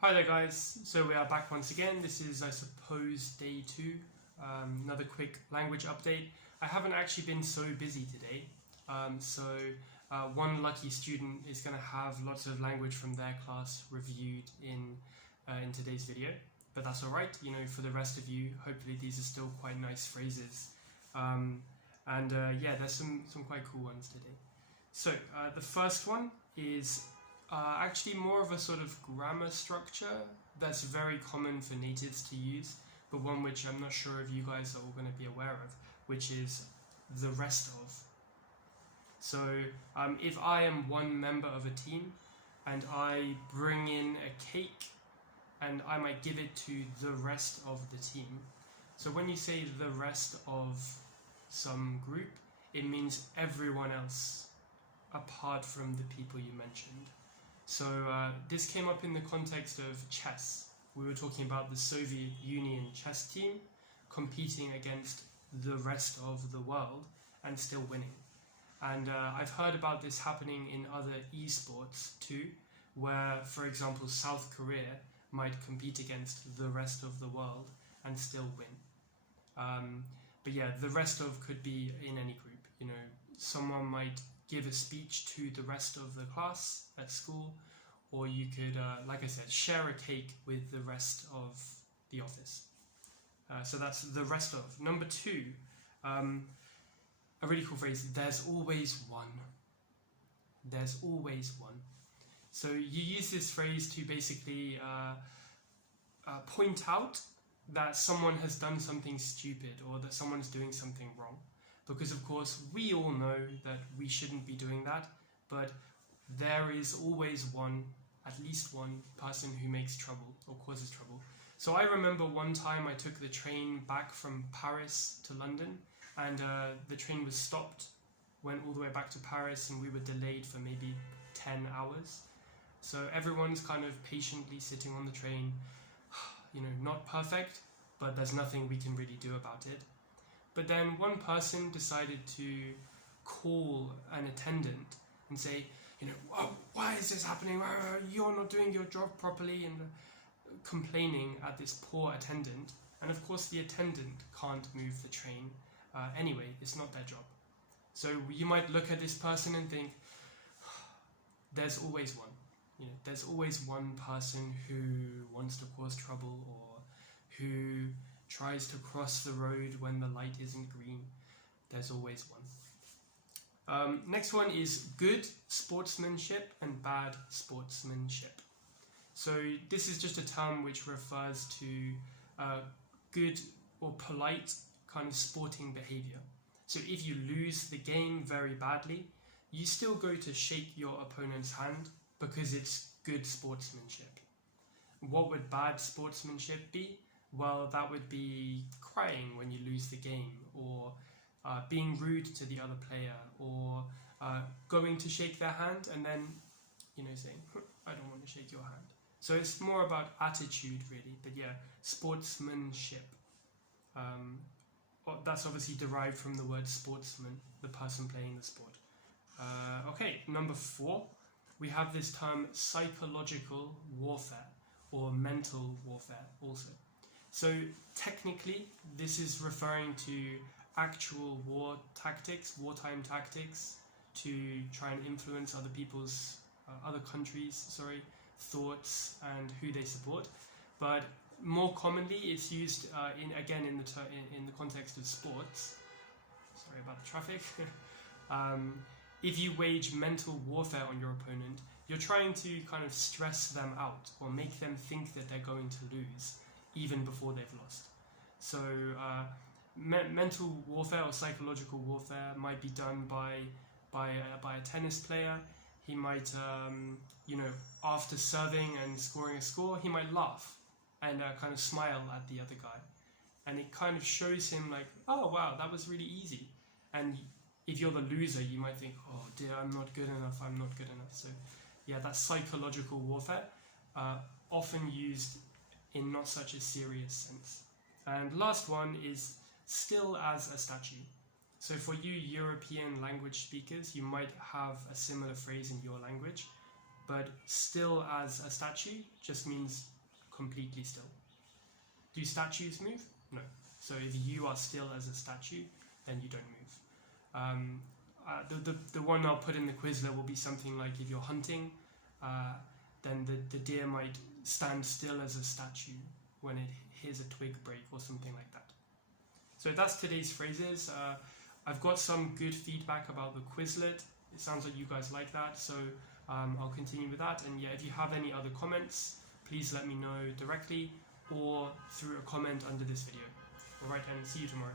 Hi there guys, so we are back once again. This is, I suppose, day 2, another quick language update. I haven't actually been so busy today, so one lucky student is going to have lots of language from their class reviewed in today's video, but that's alright, you know, for the rest of you, hopefully these are still quite nice phrases, yeah, there's some quite cool ones today. So the first one is actually more of a sort of grammar structure that's very common for natives to use, but one which I'm not sure if you guys are all going to be aware of, which is the rest of. So if I am one member of a team and I bring in a cake and I might give it to the rest of the team. So when you say the rest of some group, it means everyone else apart from the people you mentioned. So this came up in the context of chess. We were talking about the Soviet Union chess team competing against the rest of the world and still winning. And I've heard about this happening in other esports too, where, for example, South Korea might compete against the rest of the world and still win. But yeah, the rest of could be in any group. You know, someone might give a speech to the rest of the class at school, or you could, like I said, share a cake with the rest of the office. So that's the rest of. Number 2, a really cool phrase, there's always one. There's always one. So you use this phrase to basically point out that someone has done something stupid or that someone's doing something wrong. Because of course we all know that we shouldn't be doing that, but there is always one, at least one person who makes trouble or causes trouble. So I remember one time I took the train back from Paris to London, and the train was stopped, went all the way back to Paris, and we were delayed for maybe 10 hours. So everyone's kind of patiently sitting on the train, you know, not perfect, but there's nothing we can really do about it. But then one person decided to call an attendant and say, you know, oh, why is this happening? You're not doing your job properly, and complaining at this poor attendant. And of course the attendant can't move the train anyway, it's not their job. So you might look at this person and think, there's always one. You know, there's always one person who wants to cause trouble or who tries to cross the road when the light isn't green. There's always one. Next one is good sportsmanship and bad sportsmanship. So this is just a term which refers to good or polite kind of sporting behavior. So if you lose the game very badly, you still go to shake your opponent's hand because it's good sportsmanship. What would bad sportsmanship be? Well, that would be crying when you lose the game, or being rude to the other player, or going to shake their hand and then, you know, saying, I don't want to shake your hand. So it's more about attitude really, but yeah, sportsmanship. That's obviously derived from the word sportsman, the person playing the sport. Okay, number 4, we have this term psychological warfare or mental warfare also. So technically this is referring to actual war tactics, wartime tactics, to try and influence other people's, other countries' thoughts and who they support. But more commonly it's used in the context of sports. Sorry about the traffic. If you wage mental warfare on your opponent, you're trying to kind of stress them out or make them think that they're going to lose even before they've lost. So mental warfare or psychological warfare might be done by a tennis player. He might, you know, after serving and scoring a score, he might laugh and kind of smile at the other guy. And it kind of shows him like, oh wow, that was really easy. And if you're the loser, you might think, oh dear, I'm not good enough, I'm not good enough. So yeah, that's psychological warfare, often used in not such a serious sense. And last one is still as a statue. So for you European language speakers, you might have a similar phrase in your language. but still as a statue just means completely still. Do statues move? No. So if you are still as a statue, then you don't move. The one I'll put in the Quizlet will be something like if you're hunting, then the deer might stand still as a statue when it hears a twig break or something like that. So that's today's phrases. I've got some good feedback about the Quizlet. It sounds like you guys like that, so I'll continue with that. And yeah, if you have any other comments, please let me know directly or through a comment under this video. Alright, and see you tomorrow.